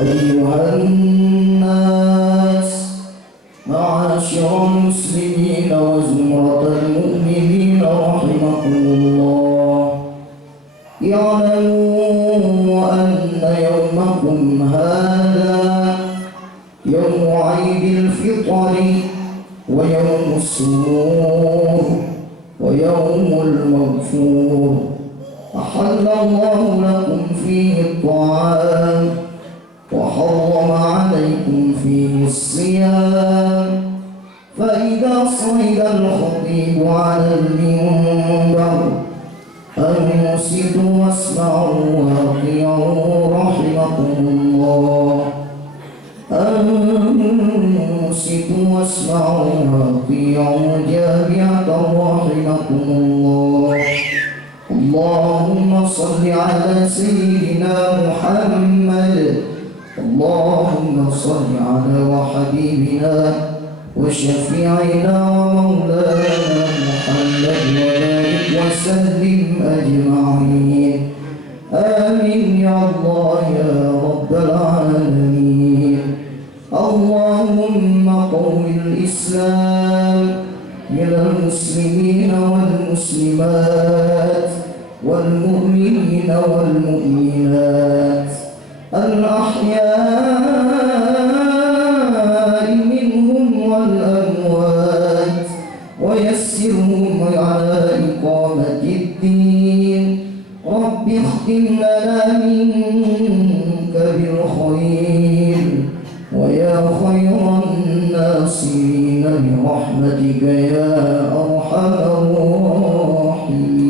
أيها الناس معاشر المسلمين وزمرة المؤمنين رحمكم الله، اعلموا أن يومكم هذا يوم عيد الفطر ويوم السرور ويوم المغفور، أحل الله لكم فيه الطعام وحرم عليكم فيه الصيام، فإذا صعد الخطيب على المنبر أنصتوا واسمعوا وأطيعوا رحمكم الله. أنصتوا واسمعوا وأطيعوا جامعة رحمكم الله. اللهم صل على سيدنا محمد. اللهم صل على وحبيبنا وشفيعنا ومولانا محمد وبارك وسلم أجمعين. آمين يا الله يا رب العالمين. اللهم قوم الإسلام من المسلمين والمسلمات والمؤمنين والمؤمنات الأحياء منهم والأموات، ويسرهم على إقامة الدين. رب اختم لنا منك بالخير ويا خير الناصرين برحمتك يا أرحم الراحمين.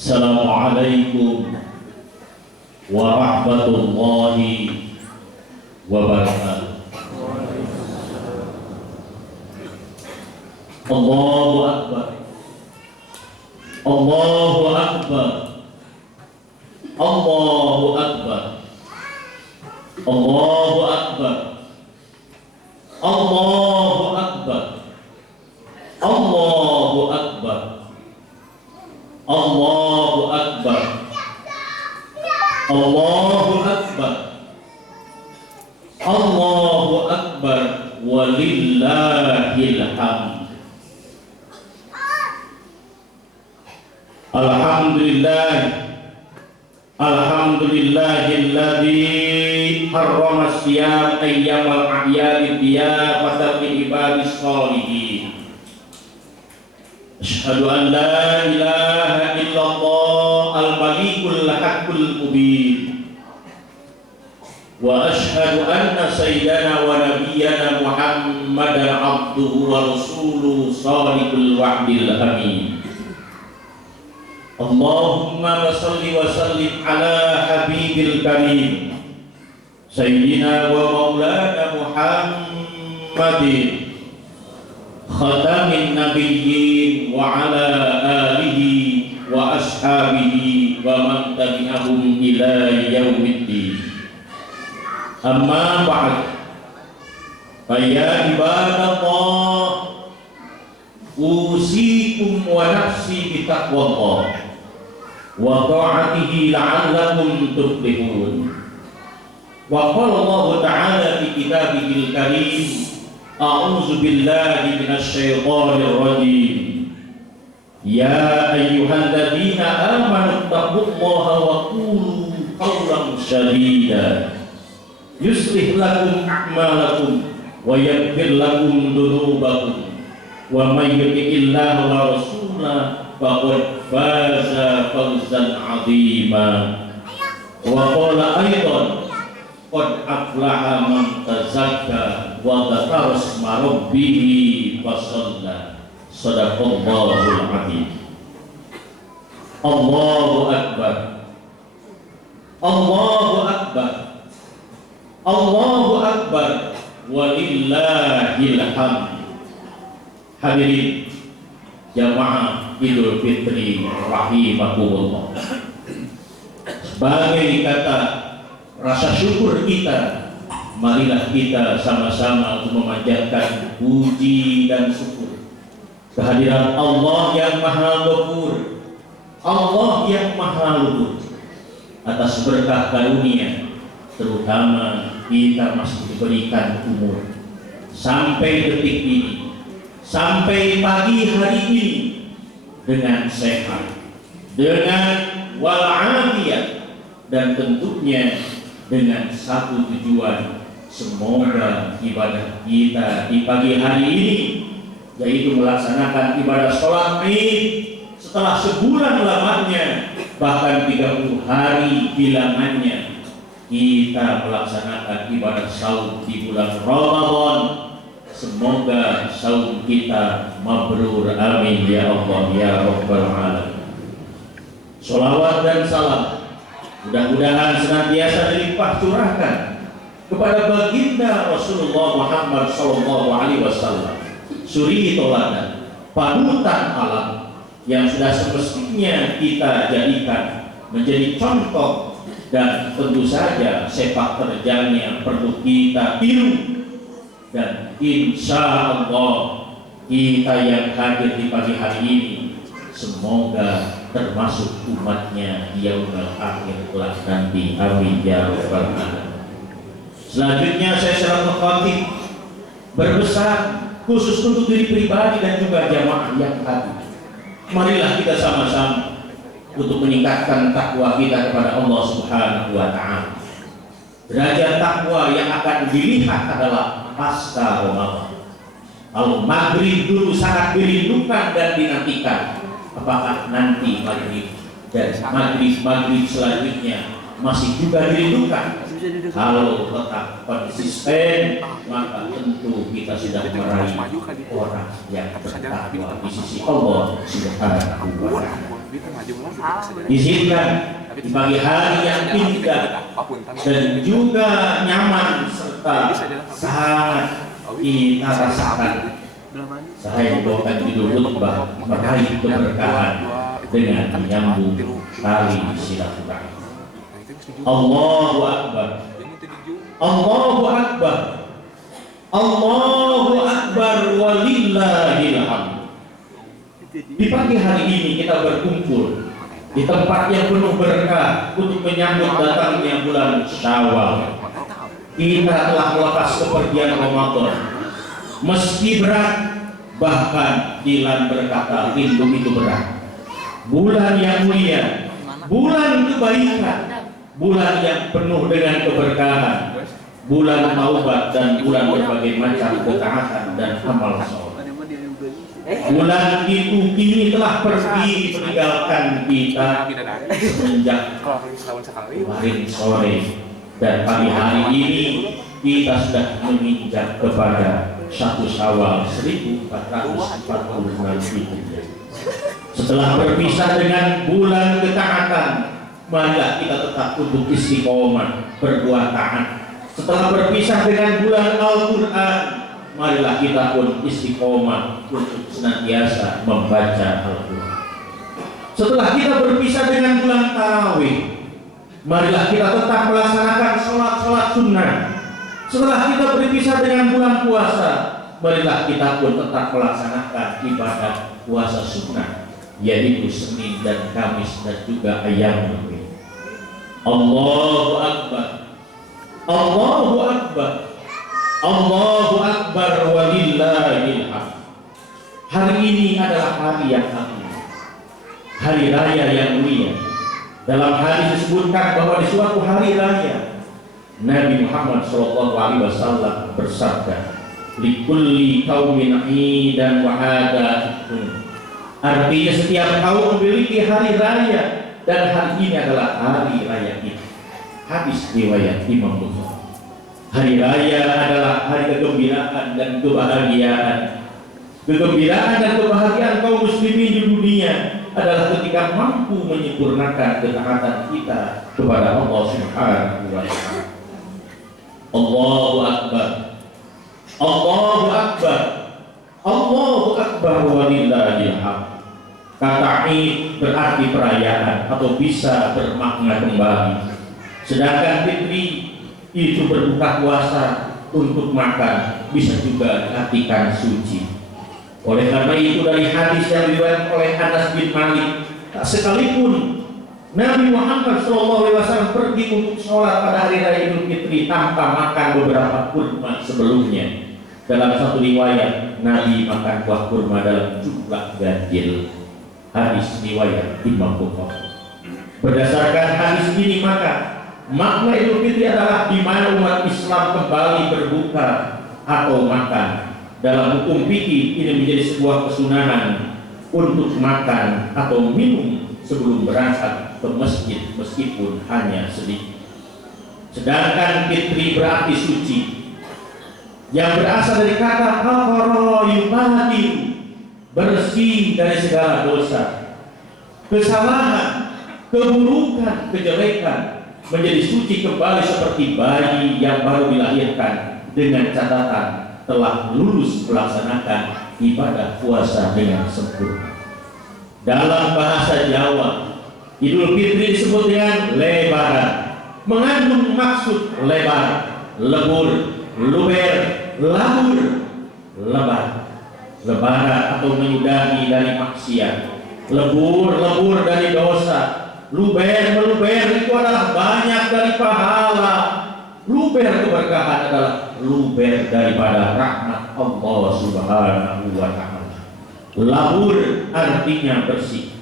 Assalamualaikum warahmatullahi wabarakatuh. Allahu Akbar, Allahu Akbar, Allahu Akbar, Allahu Akbar, Allahu Akbar, Allahu Akbar, Allahu Akbar, Allahu Akbar, Allahu Akbar, walillahil hamd. Alhamdulillah, alhamdulillahilladzi harrama siyam ayyamal a'yadi diyafatan li ibadis sholihin. Asyhadu an la ilaha illallah al-malikul haqqul mubin, wa asyhadu anna sayyidana wa nabiyyana Muhammadan abduhu wa rasuluhu shadiqul wa'dil amin. Allahumma salli wa sallim ala habibil karim sayyidina wa maulana Muhammadin khatamin nabiyyin wa ala alihi wa ashabihi wa man tabi'ahum ila yaumiddin. Amma ba'd, fa ya ibadallah, usikum wa nafsi bi taqwallah wa ta'atihi la'allakum tuflihun. Wa qala Allah ta'ala fi kitabihil karim, a'udzu billahi minasy syaithanir rajim. Ya ayyuhalladzina amanu taqullaha wa qulu qawlan sadida yuslih lakum a'malakum wa yaghfir lakum dzunubakum wa may yuti'illaha wa rasulahu faqad faza fawzan 'azima. Wa qala aidan qad aflaha man tazakka wa dzakara isma rabbih fa shalla. Shadaqallahul 'azim. Allahu akbar, Allahu akbar, Allahu akbar, walillahil hamd. Hadirin jamaah Idul Fitri rahimakumullah. Sebagai kata rasa syukur kita, marilah kita sama-sama untuk memanjatkan puji dan syukur kehadiran Allah yang Maha Ghafur, Allah yang Maha Lembut atas berkah karunia, terutama kita masih diberikan umur sampai detik ini, sampai pagi hari ini dengan sehat, dengan walafiat, dan tentunya dengan satu tujuan, semoga ibadah kita di pagi hari ini, yaitu melaksanakan ibadah sholat Id setelah sebulan lamanya, bahkan 30 hari bilangannya, kita melaksanakan ibadah saum di bulan Ramadan. Semoga saum kita mabrur, amin ya Allah ya Rabbal Alamin. Sholawat dan salam mudah-mudahan senantiasa dilimpah curahkan kepada baginda Rasulullah Muhammad SAW, suri toladan, panutan alam yang sudah semestinya kita jadikan menjadi contoh, dan tentu saja sepak terjangnya perlu kita tiru. Dan insya Allah kita yang hadir di pagi hari ini semoga termasuk umatnya di yaumul akhir kelak nanti, amin ya rabbal alamin. Selanjutnya saya secara khatib berpesan khusus untuk diri pribadi dan juga jamaah yang hadir. Marilah kita sama-sama untuk meningkatkan takwa kita kepada Allah Subhanahu wa Ta'ala. Derajat takwa yang akan dilihat adalah pasca Ramadan. Kalau maghrib dulu sangat dirindukan dan dinantikan, apakah nanti maghrib dan maghrib selanjutnya masih juga dirindukan? Kalau tetap konsisten, maka tentu kita sudah meraih orang yang bertakwa di sisi Allah Subhanahu wa Ta'ala. Izinkan di pagi hari yang indah dan juga nyaman serta sangat kita rasakan, saya membawakan judul khutbah meraih keberkahan dengan menyambung tali silaturahmi. Allahu Akbar, Allahu Akbar, Allahu Akbar, walillahil hamd. Di pagi hari ini kita berkumpul di tempat yang penuh berkah untuk menyambut datangnya bulan Syawal. Kita telah melepas kepergian Ramadan. Meski berat, bahkan Dilan berkata rindu itu berat. Bulan yang mulia, bulan kebaikan, bulan yang penuh dengan keberkahan, bulan taubat dan bulan berbagai macam ketaatan dan amal soleh. Bulan itu kini telah pergi meninggalkan kita sejak kemarin sore, dan pagi hari ini kita sudah menginjak kepada 1 Syawal 1446 Hijriah. Setelah berpisah dengan bulan ketaatan, marilah kita tetap untuk istiqomah berbuat taat. Setelah berpisah dengan bulan Al-Quran, marilah kita pun istiqomah untuk senantiasa membaca Al-Quran. Setelah kita berpisah dengan bulan Tarawih, marilah kita tetap melaksanakan sholat sunnah. Setelah kita berpisah dengan bulan puasa, marilah kita pun tetap melaksanakan ibadah puasa sunnah, yaitu Senin dan Kamis dan juga Ayyamul Bid. Allahu Akbar, Allahu Akbar, Allahu Akbar, walillahil hamd. Hari ini adalah hari yang agung, hari raya yang mulia. Dalam hadis disebutkan bahwa di suatu hari raya Nabi Muhammad SAW bersabda, likulli qaumin idan wa hadatun. Artinya setiap kaum memiliki hari raya, dan hari ini adalah hari raya itu. Hadis riwayat Imam Bukhari. Hari raya adalah hari kegembiraan dan kebahagiaan. Kegembiraan dan kebahagiaan kaum muslimin di dunia adalah ketika mampu menyempurnakan ketaatan kita kepada Allah Subhanahu wa Ta'ala. Allahu Akbar, Allahu Akbar, Allahu Akbar, wa walillahil hamd. Kata Id berarti perayaan atau bisa bermakna kembali. Sedangkan fitri itu berbuka puasa untuk makan, bisa juga diartikan suci. Oleh karena itu dari hadis yang diriwayatkan oleh Anas bin Malik, tak sekalipun Nabi Muhammad SAW pergi untuk sholat pada hari raya Idul Fitri tanpa makan beberapa kurma sebelumnya. Dalam satu riwayat, Nabi makan buah kurma dalam jumlah ganjil. Hadis riwayat Imam Bukhari. Berdasarkan hadis ini maka makna Idul Fitri adalah di mana umat Islam kembali berbuka atau makan. Dalam hukum fikih ini menjadi sebuah kesunahan untuk makan atau minum sebelum berangkat ke masjid meskipun hanya sedikit. Sedangkan fitri berarti suci, yang berasal dari kata kafara yufatiru, bersih dari segala dosa, kesalahan, keburukan, kejelekan, menjadi suci kembali seperti bayi yang baru dilahirkan dengan catatan telah lulus melaksanakan ibadah puasa dengan sempurna. Dalam bahasa Jawa, Idul Fitri disebut dengan lebaran, mengandung maksud lebar, lebur, luber, labur, lebar. Lebaran atau menyudahi dari maksiat, lebur dari dosa, meluber itu adalah banyak dari pahala, luber keberkahan adalah luber daripada rahmat Allah Subhanahu wa Ta'ala. Labur artinya bersih,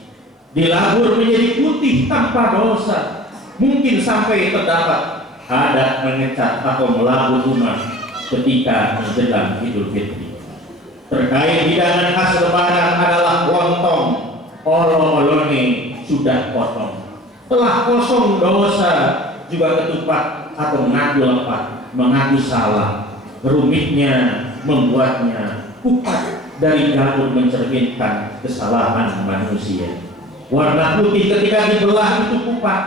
dilabur menjadi putih tanpa dosa, mungkin sampai terdapat adat mengecat atau melabur rumah ketika menjelang Idul Fitri. Terkait hidangan khas lebaran adalah lontong, olo-olone sudah kosong, telah kosong dosa, juga ketupat atau mengaku lepat, mengaku salah, rumitnya membuatnya kupat dari gabung mencerminkan kesalahan manusia. Warna putih ketika dibelah itu kupat,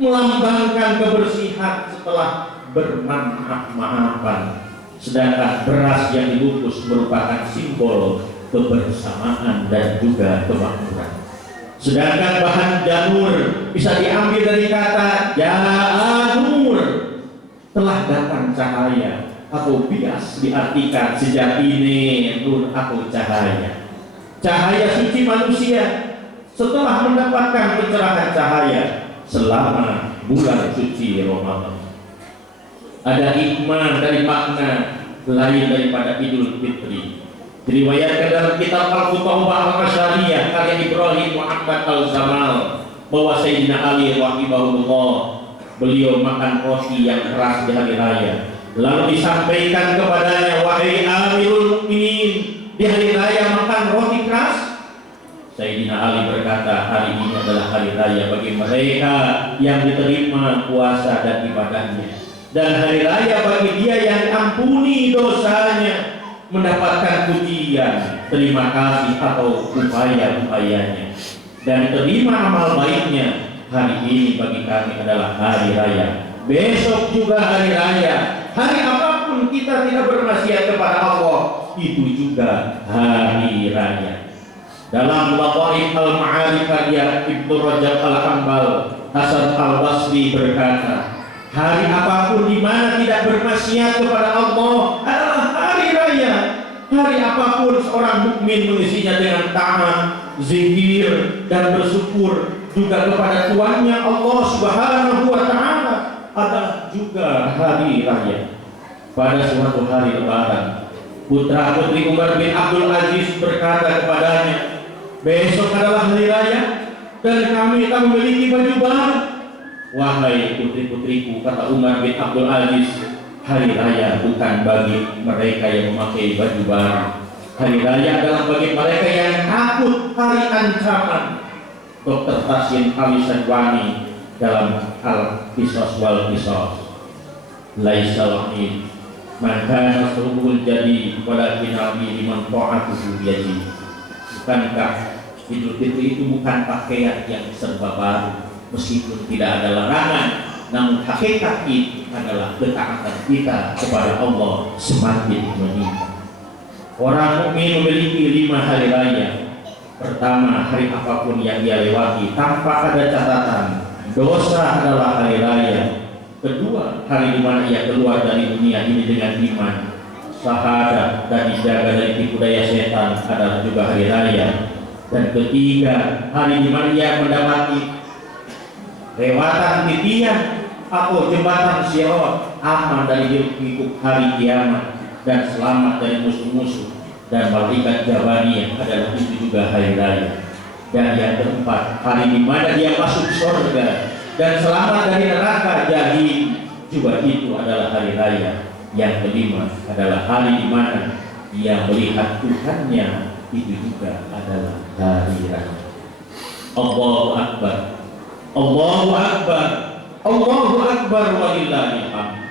melambangkan kebersihan setelah bermaaf-maafan. Sedangkan beras yang dibungkus merupakan simbol kebersamaan dan juga kemakmuran. Sedangkan bahan janur bisa diambil dari kata ja'anur, telah datang cahaya, atau bias diartikan sejatine nur atau cahaya. Cahaya suci manusia setelah mendapatkan pencerahan cahaya selama bulan suci Ramadan. Ada hikmah dari makna lain daripada Idul Fitri. Diriwayatkan dalam kitab Al-Futuhah Al-Asyariyah karya Ibrahim Muhammad Al-Zamal bahwa Sayyidina Ali rahimahullah beliau makan roti yang keras di hari raya. Lalu disampaikan kepadanya, wahai Amirul Mukminin, di hari raya makan roti keras? Sayyidina Ali berkata, hari ini adalah hari raya bagi mereka yang diterima puasa dan ibadahnya, dan hari raya bagi dia yang ampuni dosanya, mendapatkan pujian, terima kasih atau upaya-upayanya, dan terima amal baiknya. Hari ini bagi kami adalah hari raya, besok juga hari raya. Hari apapun kita tidak bermaksiat kepada Allah, itu juga hari raya. Dalam Lataif Al-Ma'arif karya Ibnu Rajab Al-Hambal, Hasan Al-Basri berkata, hari apapun di mana tidak bermaksiat kepada Allah adalah hari raya. Hari apapun seorang mukmin mengisinya dengan taat, zikir, dan bersyukur juga kepada Tuhannya Allah Subhanahu wa Ta'ala adalah juga hari raya. Pada suatu hari lebaran, putra putri Umar bin Abdul Aziz berkata kepadanya, besok adalah hari raya dan kami tak memiliki baju baru. Wahai putri-putriku, kata Umar bin Abdul Aziz, hari raya bukan bagi mereka yang memakai baju baru. Hari raya adalah bagi mereka yang takut hari ancaman. Dr. Tasin Ali Sadwani dalam Al-Qisas wal Qisas, laisal id maka nasrul jadi walakin nabi liman ta'atuhu yaji. Bukankah Idul Fitri itu bukan pakaian yang serba baru, meskipun tidak ada larangan, namun hakikat itu adalah ketaatan kita kepada Allah semakin meningkat. Orang mukmin memiliki 5 hari raya, Pertama, hari apapun yang dia lewati tanpa ada catatan, dosa adalah hari raya. Kedua, hari di mana ia keluar dari dunia ini dengan iman, syahadat, dan dijaga dari tipu daya setan adalah juga hari raya. Dan ketiga, hari di mana ia mendapati lewatan titian atau jembatan Sirat, aman dari hiruk-pikuk hari kiamat dan selamat dari musuh-musuh dan malaikat Jabaniyah adalah itu juga hari raya. Dan yang keempat, hari di mana dia masuk surga dan selamat dari neraka jahim juga itu adalah hari raya. Yang kelima adalah hari di mana dia melihat Tuhannya, itu juga adalah hari raya. Allahu Akbar, Allahu Akbar, Allahu Akbar walillahil hamd.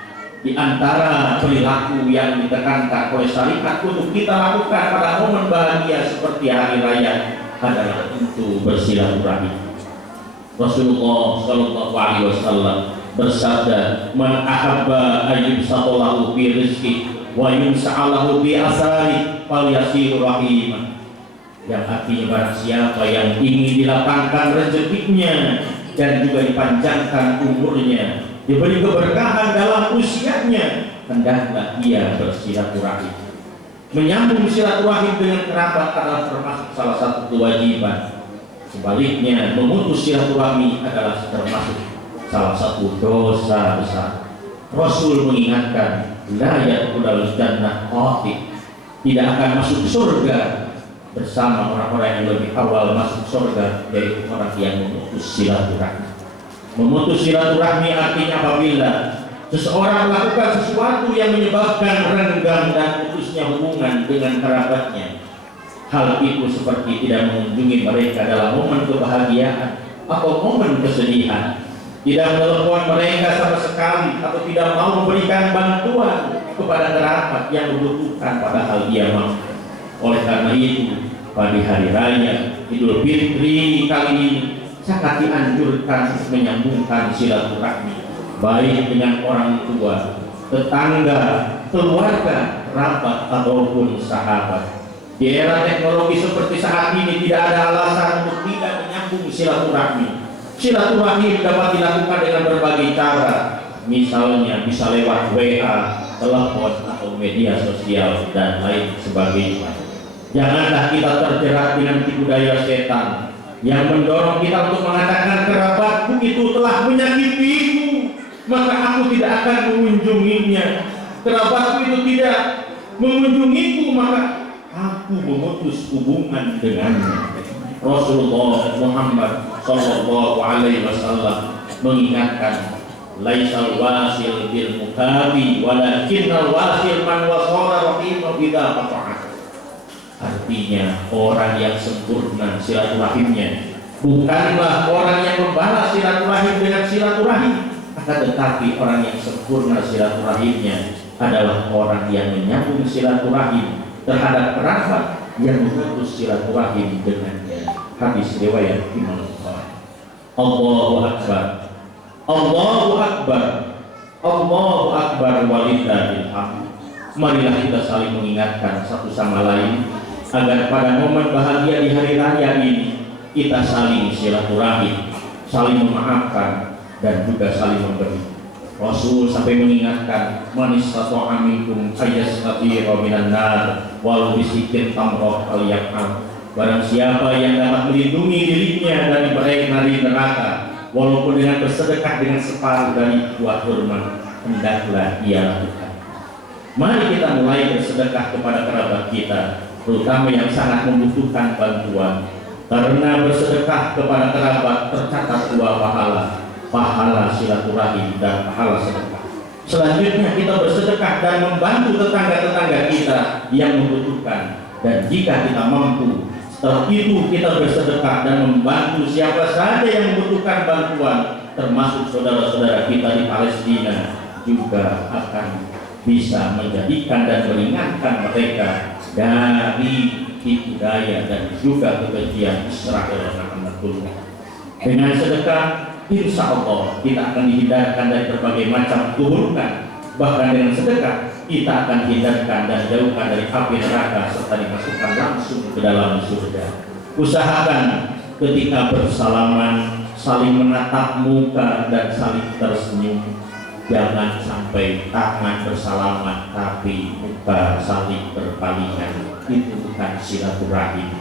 Di antara perilaku yang ditekankan oleh syariat untuk kita lakukan pada momen bahagia seperti hari raya adalah untuk bersilaturahmi. Rasulullah Shallallahu Alaihi Wasallam bersabda, "Man ahabba ayyubsatalahu fi rizqi wa yumsa'alahu bi asari falyasir rahimah." Yang artinya barang siapa yang ingin dilapangkan rezekinya dan juga dipanjangkan umurnya, diberi keberkahan dalam usianya, hendaklah ia bersilaturahim. Menyambung silaturahim dengan kerabat adalah termasuk salah satu kewajiban. Sebaliknya, memutus silaturahmi adalah termasuk salah satu dosa besar. Rasul mengingatkan, la yadkhulul jannah qati, tidak akan masuk surga bersama orang-orang yang lebih awal masuk surga, yaitu orang yang memutus silaturahmi. Memutus silaturahmi artinya apabila seseorang melakukan sesuatu yang menyebabkan renggang dan putusnya hubungan dengan kerabatnya. Hal itu seperti tidak mengunjungi mereka dalam momen kebahagiaan atau momen kesedihan, tidak menelepon mereka sama sekali, atau tidak mau memberikan bantuan kepada kerabat yang membutuhkan padahal dia mampu. Oleh karena itu, pada hari raya Idul Fitri kali ini sangat dianjurkan menyambungkan silaturahmi, baik dengan orang tua, tetangga, keluarga, kerabat ataupun sahabat. Di era teknologi seperti saat ini tidak ada alasan untuk tidak menyambung silaturahmi. Silaturahmi dapat dilakukan dengan berbagai cara, misalnya bisa lewat WA, telepon atau media sosial dan lain sebagainya. Janganlah kita terjerat dengan tipu daya setan yang mendorong kita untuk mengatakan kerabatku itu telah menyakitiku, maka aku tidak akan mengunjunginya. Kerabatku itu tidak mengunjungiku, maka aku memutus hubungan dengannya. Rasulullah Muhammad Sallallahu Alaihi Wasallam mengingatkan, laisal wasil bil mukabi walakinnal wasil man wasara rahimah idza qata'at. Artinya, orang yang sempurna silaturahimnya bukanlah orang yang membalas silaturahim dengan silaturahim, akan tetapi orang yang sempurna silaturahimnya adalah orang yang menyambung silaturahim terhadap kerabat yang memutus silaturahim dengannya. Hadis riwayat Imam Bukhari. Allahu Akbar, Allahu Akbar, Allahu Akbar walillahil hamd. Marilah kita saling mengingatkan satu sama lain agar pada momen bahagia di hari raya ini kita saling silaturahim, saling memaafkan dan juga saling memberi. Rasul sampai mengingatkan, man istata'a minkum ayyastatira minan nar walau bisikin tamroh al-yaqam. Barang siapa yang dapat melindungi dirinya dari neraka walaupun dengan bersedekah dengan separuh dari buah kurma, hendaklah ia lakukan. Mari kita mulai bersedekah kepada kerabat kita, terutama yang sangat membutuhkan bantuan. Karena bersedekah kepada kerabat tercatat dua pahala, pahala silaturahim dan pahala sedekah. Selanjutnya kita bersedekah dan membantu tetangga-tetangga kita yang membutuhkan. Dan jika kita mampu, setelah itu kita bersedekah dan membantu siapa saja yang membutuhkan bantuan, termasuk saudara-saudara kita di Palestina, juga akan bisa menjadikan dan meringankan mereka dari tipu daya dan juga kebencian Israel yang akan berturut. Dengan sedekah, insya Allah kita akan dihindarkan dari berbagai macam keburukan. Bahkan dengan sedekah kita akan dihindarkan dan jauhkan dari api neraka serta dimasukkan langsung ke dalam surga. Usahakan ketika bersalaman saling menatap muka dan saling tersenyum. Jangan sampai tangan bersalaman tapi muka saling berpalingan. Itu bukan silaturahim.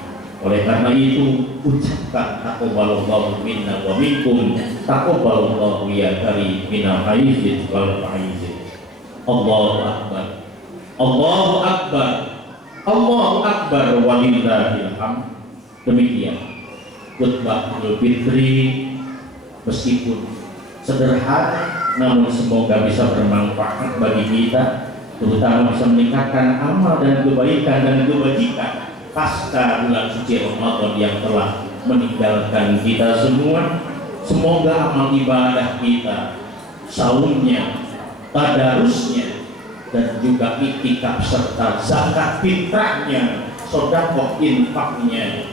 Oleh karena itu, ucapkan taqabbalallahu minna wa minkum, taqabbalallahu ya karim minal aizin wal faizin. Allahu akbar. Allahu akbar. Allahu akbar walillahil hamd. Demikian khutbah Idul Fitri, meskipun sederhana namun semoga bisa bermanfaat bagi kita, terutama bisa meningkatkan amal dan kebaikan dan kebajikan pasca bulan suci Ramadan yang telah meninggalkan kita semua. Semoga amal ibadah kita, saumnya, tadarusnya, dan juga iktikaf serta zakat fitrahnya, sedekah infaknya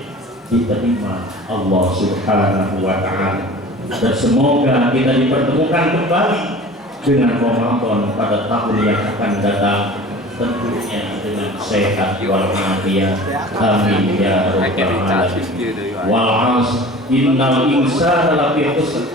diterima Allah Subhanahu wa Ta'ala, dan semoga kita dipertemukan kembali dengan Ramadan pada tahun yang akan datang, tentunya dengan sehat walafiat. Amin ya rabbal alamin. Wal 'asr innal insana lafi khusr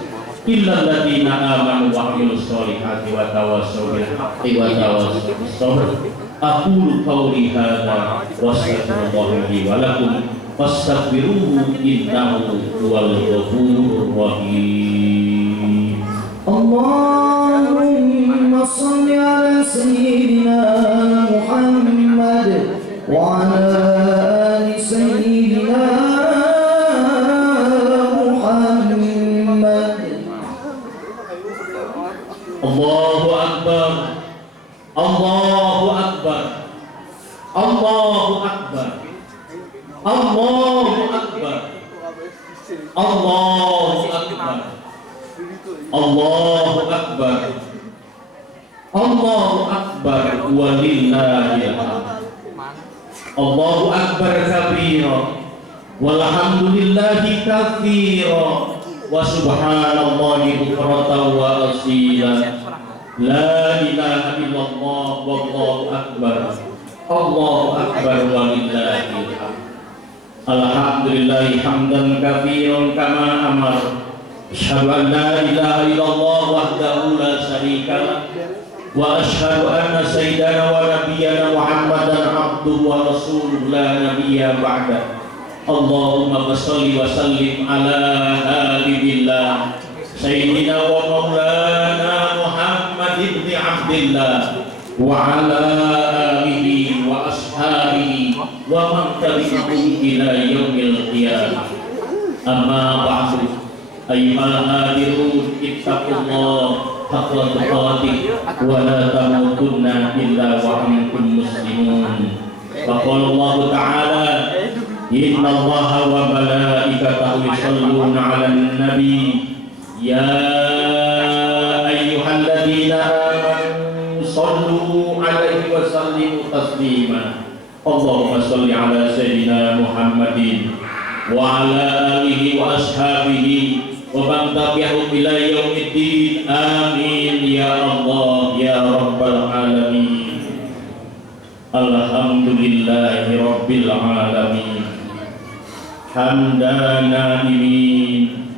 illa alladziina aamanu wa 'amilus shaalihati wa tawassaw bil haqqi wa tawassaw bis sabr. Aqulu qawli hadza wa astaghfirullaha li wa lakum fastaghfiruhu innahu huwal ghafurur rahim. Allahumma shalli ala sayyidina Muhammad wa ala ali sayyidina Muhammad. Allahu akbar. Allahu akbar. Allahu akbar. Allahu akbar. Allahu akbar. Allahu akbar. Allahu akbar walillahil hamd. Allahu akbar kabira walhamdulillahi katsira wa subhanallahi bukratan wa asila. La ilaha illallah wallahu akbar. Allahu akbar walillahil hamd. Alhamdulillahi hamdan katsiran kama amar. Asyhadu an la ilaha illallah wahdahu la syarika lah wa asyhadu anna sayyidana wa nabiyyana Muhammadan abduhu wa rasuluhu la nabiyya ba'da. Allahumma shalli wa sallim ala habibillah sayyidina wa maulana Muhammad ibn Abdillah wa ala alihi wa ashabihi wa man tabi'ahum ila yaumil qiyamah. Amma ba'du, ayyuhal hadirun ittaqullah haqqa tuqatih wa la tamutunna illa wa antum muslimun. Wa qala Allah ta'ala, inna Allaha wa malaikatahu yusholluna 'alan nabi ya ayyuhalladzina amanu shallu 'alaihi wa sallimu taslima. Allahumma shalli 'ala sayyidina Muhammadin wa ala alihi wa ashabihi wa man tabi'ahum ila yaumiddin. Amin ya Allah ya rabbal alamin. Alhamdulillahi rabbil alamin. Hamdan na'imin,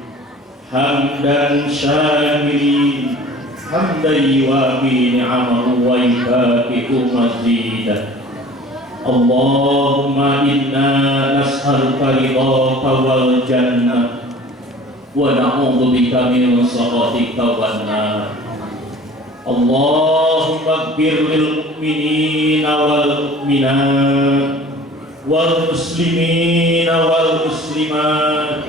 hamdan syakirin, hamdan yuwafi ni'amahu wa yukafi'u mazidah. Allahumma inna nas'aluka ridhaka wal jannah wa na'udzu bika min sakhatika wan nar. Allahumma ighfir lil mu'minina wal mu'minat wal muslimina wal muslimat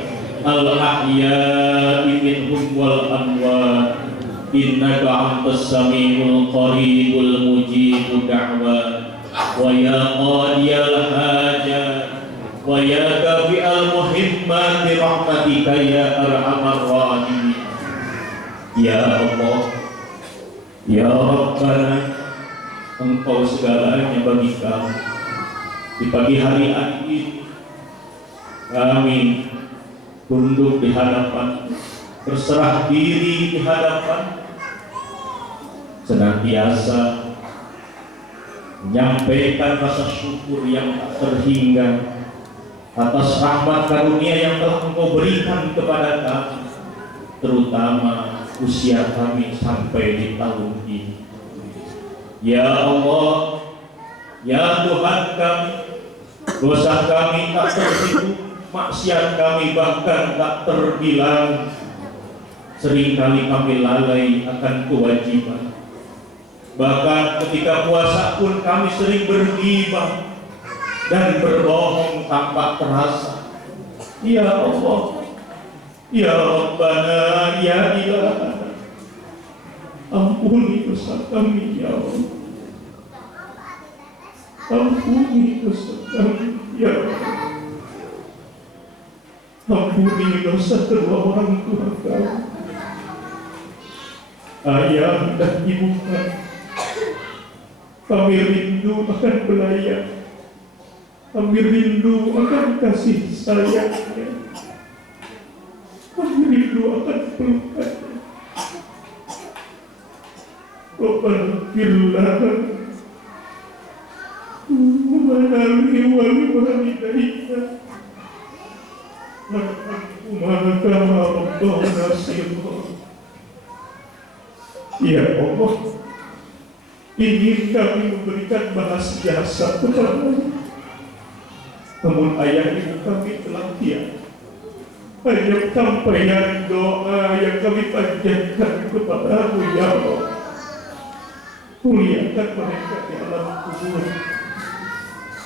al ahya'i minhum wal amwat innaka antas samiul qaribul mujibud da'wat wa ya qadiyal hajat wa ya kafi'al muhimmat bi rahmatika ya arhamar rahimin. Ya Allah, ya Rabbana, Engkau segalanya bagi kami. Di pagi hari ini kami tunduk di hadapan, berserah diri di hadapan, senantiasa menyampaikan rasa syukur yang tak terhingga atas rahmat karunia yang telah Engkau berikan kepada kami, terutama usia kami sampai di tahun ini. Ya Allah, ya Tuhan kami, dosa kami tak terhitung, maksiat kami bahkan tak terbilang. Seringkali kami lalai akan kewajiban. Bahkan ketika puasa pun kami sering bergibah dan berbohong tanpa terasa. Ya Allah, ya Rabbana, ya Ilahana, ampuni dosa kami ya Allah. Ampuni dosa kami ya Allah. Ampuni dosa kedua orang tua kami, ayah dan ibu kami. Kami rindu akan belayan, kami rindu akan kasih sayangnya, kami rindu akan pelukannya. Rabbana firlana Manali wali walidayna warhamhuma kama rabbawna shighara. Ya Allah, ingin kami memberikan balas jasa kepada-Mu, namun ayah ibu kami telah tiada. Hanya sampaian doa yang kami panjatkan kepada-Mu ya Allah. Muliakan mereka di alam kubur,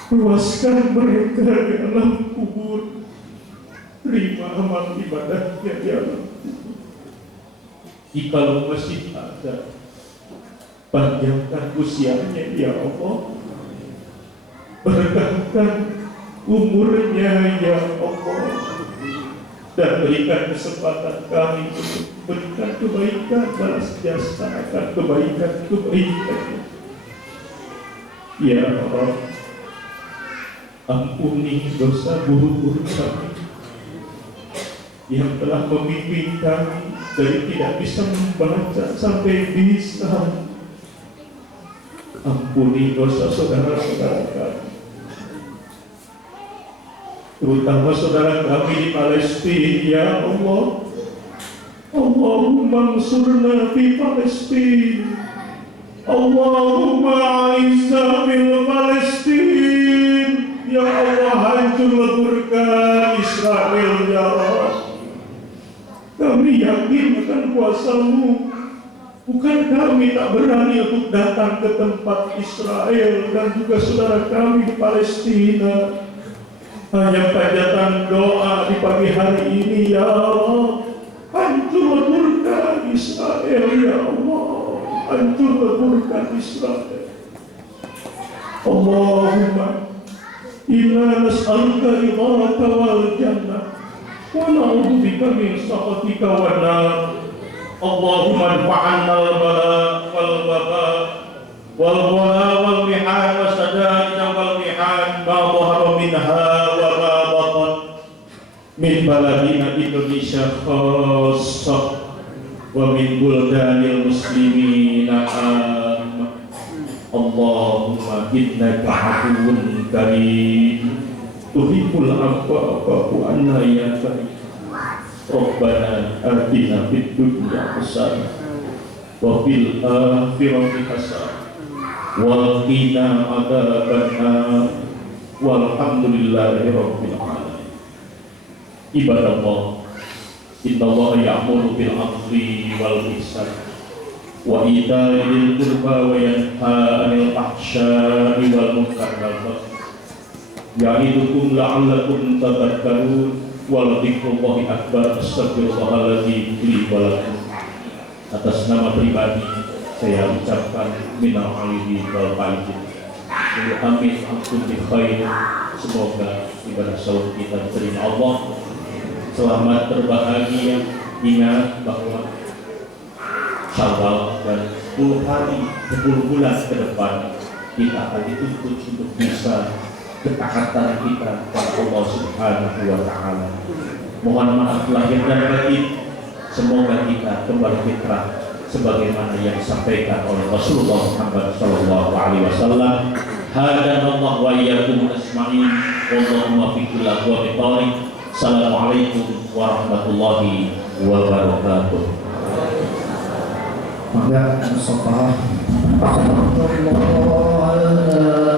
luaskan mereka di alam kubur, terima amal ibadahnya di alam kubur. Jikalau masih ada, panjangkan usianya ya Allah, berkahkan umurnya ya Allah, dan berikan kesempatan kami untuk berikan kebaikan, balas jasa akan kebaikan-kebaikan. Ya Allah, ampuni dosa buruk-buruk kami yang telah memimpin kami dari tidak bisa membaca sampai bisa. Ampuni dosa saudara-saudara kami, terutama saudara kami di Palestina ya Allah. Allahumma ansurna fi Palestina, Allahumma aizza bil Palestina. Ya Allah, hancur leburkan Israel ya Allah. Kami yakin akan kuasa-Mu. Bukan kami tak berani untuk datang ke tempat Israel dan juga saudara kami di Palestina. Hanya panjatan doa di pagi hari ini ya Allah. Hancur leburkan Israel ya Allah. Hancur leburkan Israel. Allahumma inna nas'aluka ridhaka wal jannah wa na'udzubika min sakhatika wan nar. Allahumma anfa'na al-bala wal waba wal wala wal mihan wa sadaqina wal mihan ma dhahara minha wa ma batan min baladina Indonesia khassah wa min buldanil muslimina amma. Allahumma innaka afuwun karim tuhibbul afwa fa'fu anna ya karim. Rabbana atina fid dunya hasanah wa fil akhirati hasanah wa qina adzabannar walhamdulillahi rabbil alamin. Ibadallah, innallaha ya'muru bil 'adli wal ihsan wa ita'i dzil qurba wa yanha 'anil fahsya'i wal munkar wal baghi ya'idukum la'allakum tadhakkarun. Wa dzikrullahi akbar. Astaghfirullahaladzim li wa lakum. Atas nama pribadi saya ucapkan minal aidin wal faizin. Amin antum bi khair. Semoga ibadah saum kita diterima Allah. Selamat berbahagia. Ingat bahwa Syawal dan 10 hari, 10 bulan ke depan kita akan dituntut untuk bisa ketaatan kita kepada Allah Subhanahu wa Ta'ala. Mohon maaf lahir dan batin. Semoga kita kembali fitrah sebagaimana yang disampaikan oleh Rasulullah Muhammad SAW. Hadanallah wa iyyakum ajma'in. Wallahumma fi kulli aqwami thariq. Assalamualaikum warahmatullahi wabarakatuh. Maka Mustafa